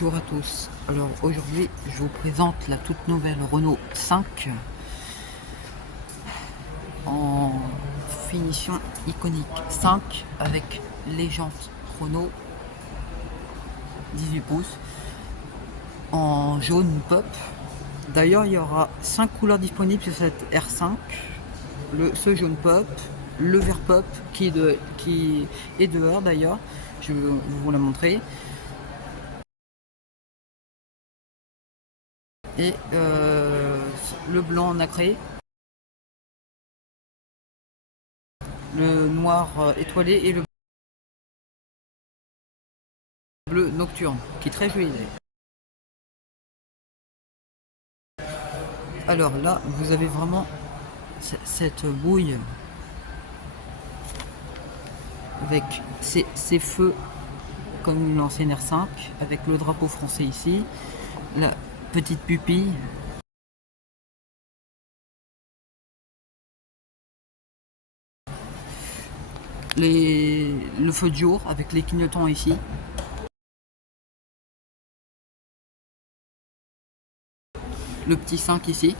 Bonjour à tous. Alors aujourd'hui je vous présente la toute nouvelle Renault 5 en finition iconique 5 avec les jantes Renault 18 pouces en jaune pop. D'ailleurs il y aura 5 couleurs disponibles sur cette R5, ce jaune pop, le vert pop qui est dehors d'ailleurs, je vais vous la montrer. Et le blanc nacré, le noir étoilé et le bleu nocturne, qui est très joli. Alors là, vous avez vraiment cette bouille avec ces feux comme une ancienne R5, avec le drapeau français ici, la petite pupille. Le feu de jour avec les clignotants ici. Le petit 5 ici.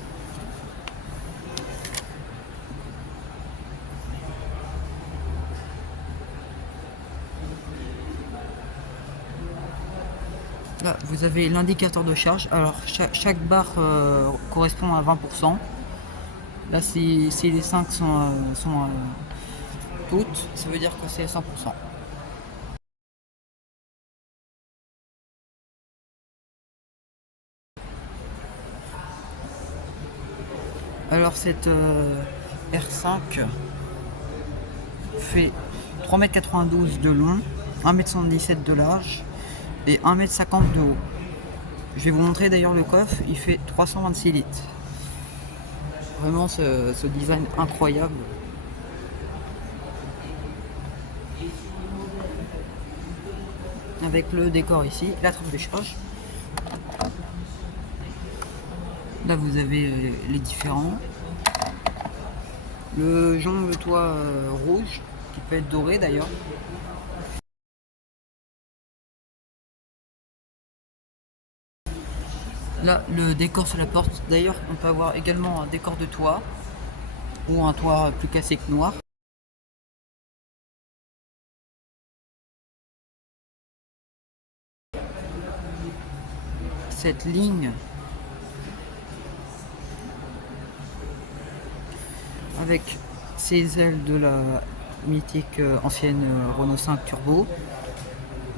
Là, vous avez l'indicateur de charge. Alors, chaque barre correspond à 20%. Là, si les 5 sont toutes, ça veut dire que c'est à 100%. Alors, cette R5 fait 3,92 m de long, 1,77 m de large et 1,50 m de haut. Je vais vous montrer d'ailleurs le coffre, il fait 326 litres. Vraiment ce design incroyable. Avec le décor ici, la trappe de charge. Là vous avez les différents. Le jaune, le toit rouge, qui peut être doré d'ailleurs. Là, le décor sur la porte. D'ailleurs, on peut avoir également un décor de toit ou un toit plus classique noir. Cette ligne avec ces ailes de la mythique ancienne Renault 5 Turbo,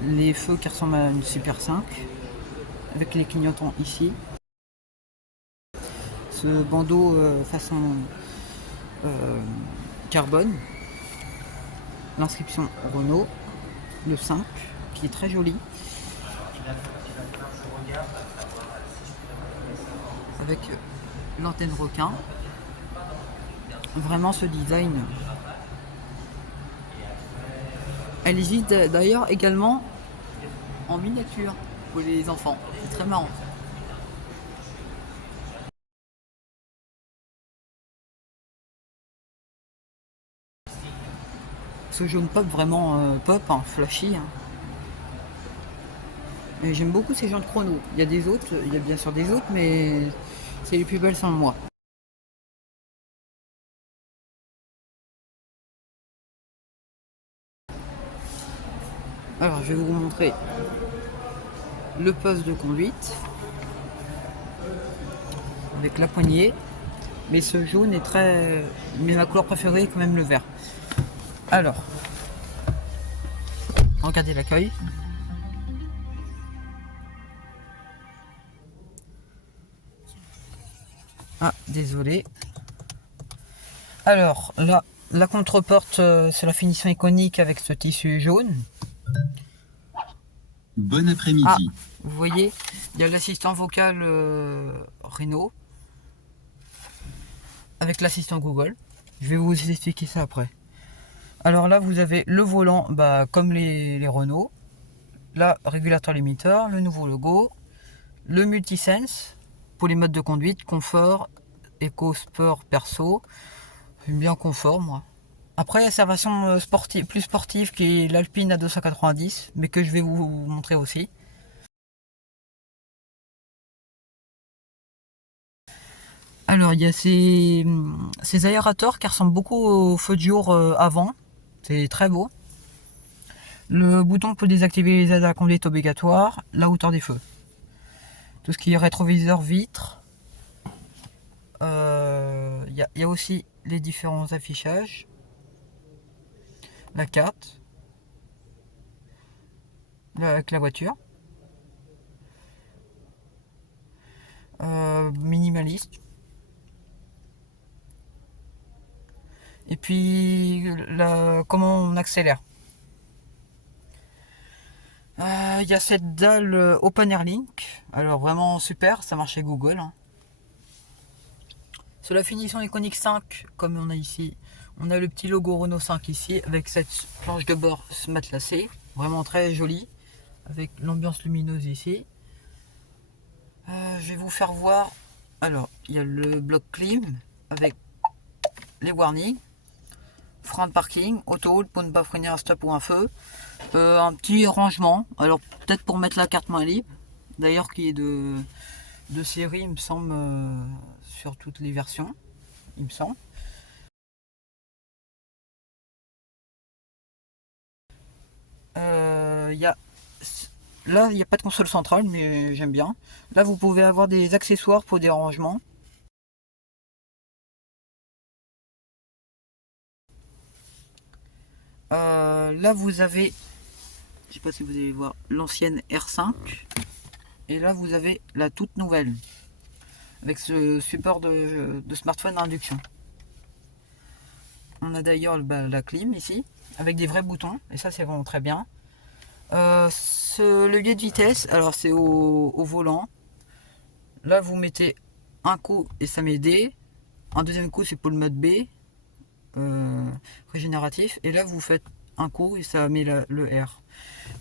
les feux qui ressemblent à une Super 5 avec les clignotants ici, ce bandeau façon carbone, l'inscription Renault, le 5 qui est très joli, avec l'antenne requin. Vraiment ce design. Elle existe d'ailleurs également en miniature pour les enfants, c'est très marrant. Ce jaune pop vraiment pop, hein, flashy. Hein. Mais j'aime beaucoup ces jantes chrono. Il y a des autres, il y a bien sûr des autres, mais c'est les plus belles selon moi. Alors je vais vous montrer le poste de conduite avec la poignée, mais ce jaune est très... mais ma couleur préférée est quand même le vert. Alors, regardez l'accueil. Ah, désolé. Alors, là, la contreporte, c'est la finition iconique avec ce tissu jaune. Bon après-midi. Ah, vous voyez, il y a l'assistant vocal Renault avec l'assistant Google. Je vais vous expliquer ça après. Alors là, vous avez le volant, comme les Renault, là, régulateur limiteur, le nouveau logo, le multisense pour les modes de conduite, confort, éco, sport, perso. J'aime bien confort, moi. Après, il y a sa version sportive, plus sportive qui est l'Alpine A290, mais que je vais vous montrer aussi. Alors, il y a ces aérateurs qui ressemblent beaucoup au feu de jour avant. C'est très beau. Le bouton pour désactiver les aides à la conduite obligatoire, la hauteur des feux. Tout ce qui est rétroviseur, vitre. Y a aussi les différents affichages. La carte. Avec la voiture. Minimaliste. Et puis, comment on accélère. Il y a cette dalle Open Air Link. Alors vraiment super, ça marche chez Google. Hein. Sur la finition Iconic 5, comme on a ici, on a le petit logo Renault 5 ici, avec cette planche de bord matelassée. Vraiment très jolie, avec l'ambiance lumineuse ici. Je vais vous faire voir. Alors, il y a le bloc clim, avec les warnings. Frein de parking, auto-hold pour ne pas freiner un stop ou un feu. Un petit rangement, alors peut-être pour mettre la carte main libre, d'ailleurs qui est de série, il me semble, sur toutes les versions, il me semble. Là, il n'y a pas de console centrale, mais j'aime bien. Là, vous pouvez avoir des accessoires pour des rangements. Là, vous avez, je sais pas si vous allez voir, l'ancienne R5. Et là, vous avez la toute nouvelle, avec ce support de smartphone à induction. On a d'ailleurs la clim ici, avec des vrais boutons, et ça c'est vraiment très bien. Ce levier de vitesse, alors c'est au volant. Là vous mettez un coup et ça met D. Un deuxième coup c'est pour le mode B, régénératif. Et là vous faites un coup et ça met le R.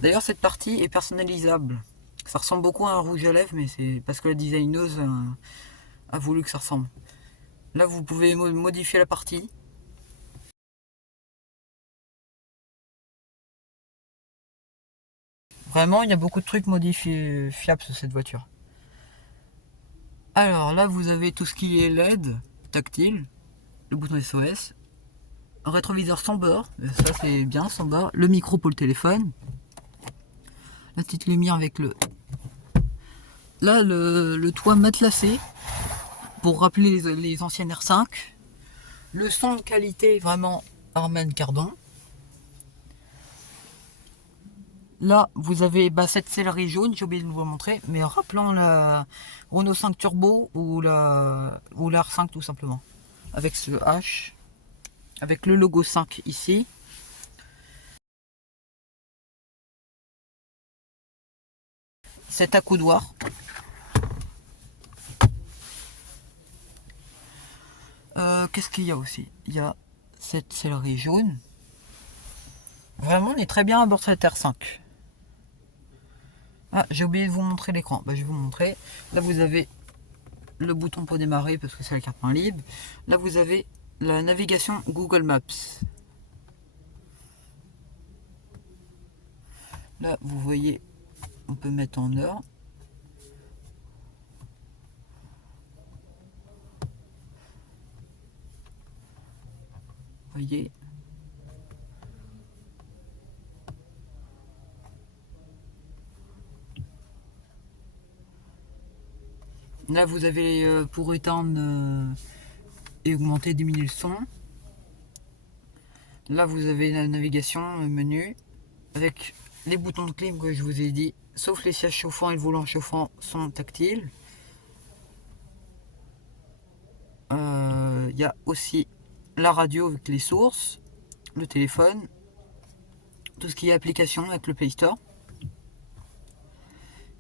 D'ailleurs cette partie est personnalisable. Ça ressemble beaucoup à un rouge à lèvres, mais c'est parce que la designeuse a voulu que ça ressemble. Là vous pouvez modifier la partie. Vraiment, il y a beaucoup de trucs modifiables sur cette voiture. Alors là, vous avez tout ce qui est LED, tactile, le bouton SOS, un rétroviseur sans bord, ça c'est bien sans bord, le micro pour le téléphone, la petite lumière avec le toit matelassé pour rappeler les anciennes R5, le son de qualité vraiment Harman Kardon. Là, vous avez cette sellerie jaune, j'ai oublié de vous montrer, mais rappelant la Renault 5 Turbo ou la R5 tout simplement. Avec ce H, avec le logo 5 ici. Cet accoudoir. Qu'est-ce qu'il y a aussi? Il y a cette sellerie jaune. Vraiment, on est très bien à bord de cette R5. Ah, j'ai oublié de vous montrer l'écran. Je vais vous montrer. Là, vous avez le bouton pour démarrer parce que c'est la carte main libre. Là, vous avez la navigation Google Maps. Là, vous voyez, on peut mettre en heure. Vous voyez. Là, vous avez pour éteindre et augmenter, diminuer le son. Là, vous avez la navigation, le menu, avec les boutons de clim que je vous ai dit, sauf les sièges chauffants et le volant chauffant sont tactiles. Il y a aussi la radio avec les sources, le téléphone, tout ce qui est application avec le Play Store.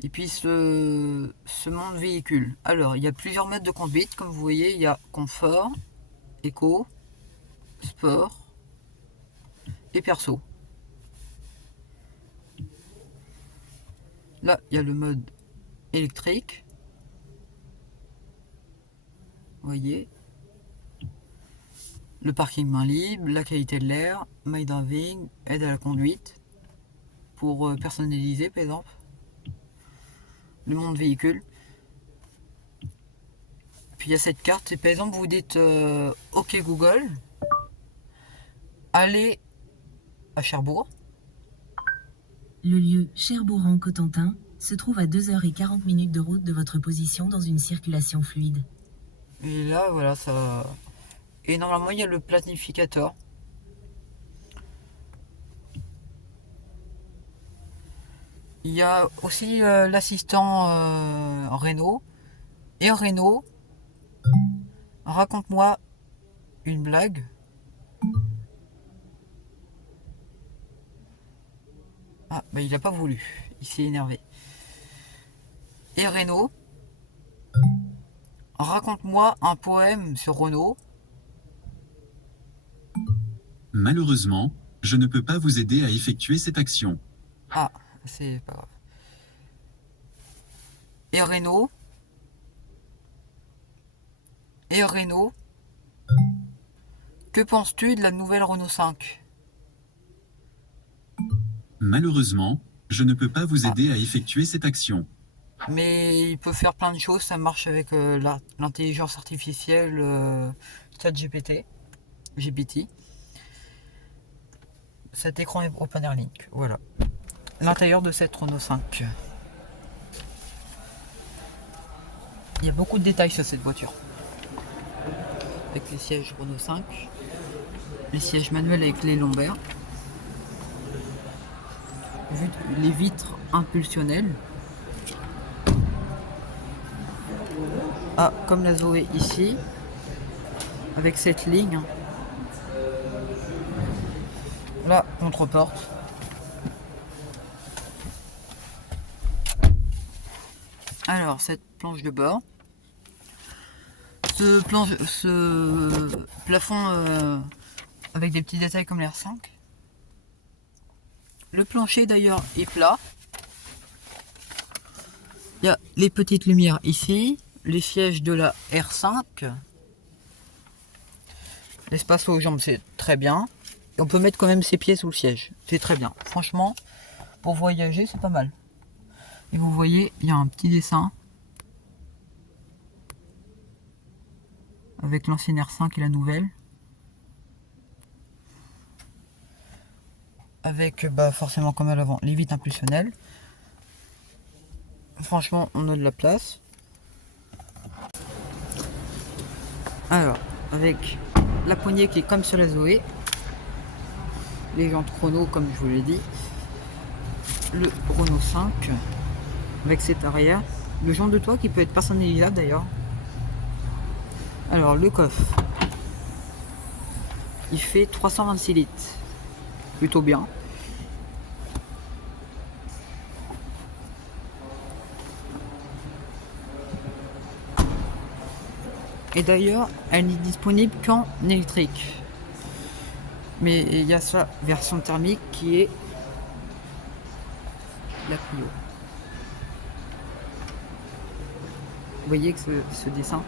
Et puis ce monde véhicule. Alors, il y a plusieurs modes de conduite, comme vous voyez, il y a confort, éco, sport et perso. Là, il y a le mode électrique. Vous voyez. Le parking main libre, la qualité de l'air, My Driving, aide à la conduite. Pour personnaliser, par exemple. Le monde véhicule. Puis il y a cette carte, et par exemple vous dites OK Google, allez à Cherbourg. Le lieu Cherbourg-en-Cotentin se trouve à 2h40 de route de votre position dans une circulation fluide. Et là voilà ça. Et normalement il y a le planificateur. Il y a aussi l'assistant Renault. Et Renault, raconte-moi une blague. Ah, bah il a pas voulu. Il s'est énervé. Et Renault, raconte-moi un poème sur Renault. Malheureusement, je ne peux pas vous aider à effectuer cette action. Ah, c'est pas grave. Et Renault. Et Renault. Que penses-tu de la nouvelle Renault 5? Malheureusement, je ne peux pas vous aider à effectuer cette action. Mais il peut faire plein de choses, ça marche avec l'intelligence artificielle ChatGPT, GPT. Cet écran est OpenAirLink, voilà. L'intérieur de cette Renault 5. Il y a beaucoup de détails sur cette voiture. Avec les sièges Renault 5, les sièges manuels avec les lombaires, les vitres impulsionnelles. Ah, comme la Zoé ici, avec cette ligne. Là, contre-porte. Alors, cette planche de bord. Ce plafond avec des petits détails comme l'R5. Le plancher d'ailleurs est plat. Il y a les petites lumières ici. Les sièges de la R5. L'espace aux jambes, c'est très bien. Et on peut mettre quand même ses pieds sous le siège. C'est très bien. Franchement, pour voyager, c'est pas mal. Et vous voyez, il y a un petit dessin. Avec l'ancienne R5 et la nouvelle. Avec, forcément comme à l'avant, les vitres impulsionnelles. Franchement, on a de la place. Alors, avec la poignée qui est comme sur la Zoé. Les jantes Renault, comme je vous l'ai dit. Le Renault 5. Avec cet arrière. Le genre de toit qui peut être personnalisable d'ailleurs. Alors, le coffre. Il fait 326 litres. Plutôt bien. Et d'ailleurs, elle n'est disponible qu'en électrique. Mais il y a sa version thermique qui est la Clio. Vous voyez que ce dessin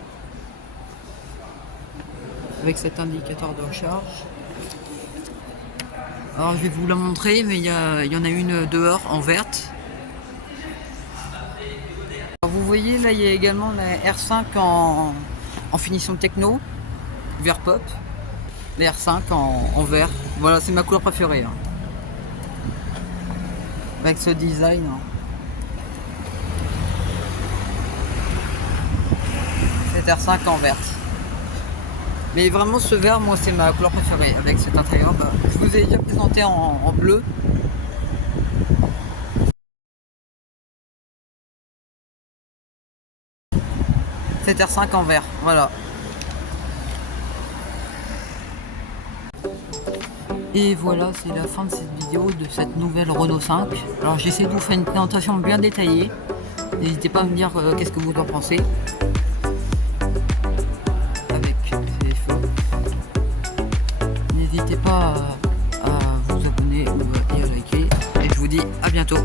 avec cet indicateur de recharge. Alors je vais vous la montrer, mais il y en a une dehors en verte. Alors, vous voyez là, il y a également la R5 en finition techno, vert pop. La R5 en vert. Voilà, c'est ma couleur préférée. Hein. Avec ce design. Hein. Cette R5 en verte. Mais vraiment ce vert, moi c'est ma couleur préférée. Avec cet intérieur, je vous ai déjà présenté en bleu. Cette R5 en vert, voilà. Et voilà, c'est la fin de cette vidéo de cette nouvelle Renault 5. Alors j'essaie de vous faire une présentation bien détaillée. N'hésitez pas à me dire qu'est-ce que vous en pensez. Avec les feux. N'hésitez pas à vous abonner et à liker. Et je vous dis à bientôt.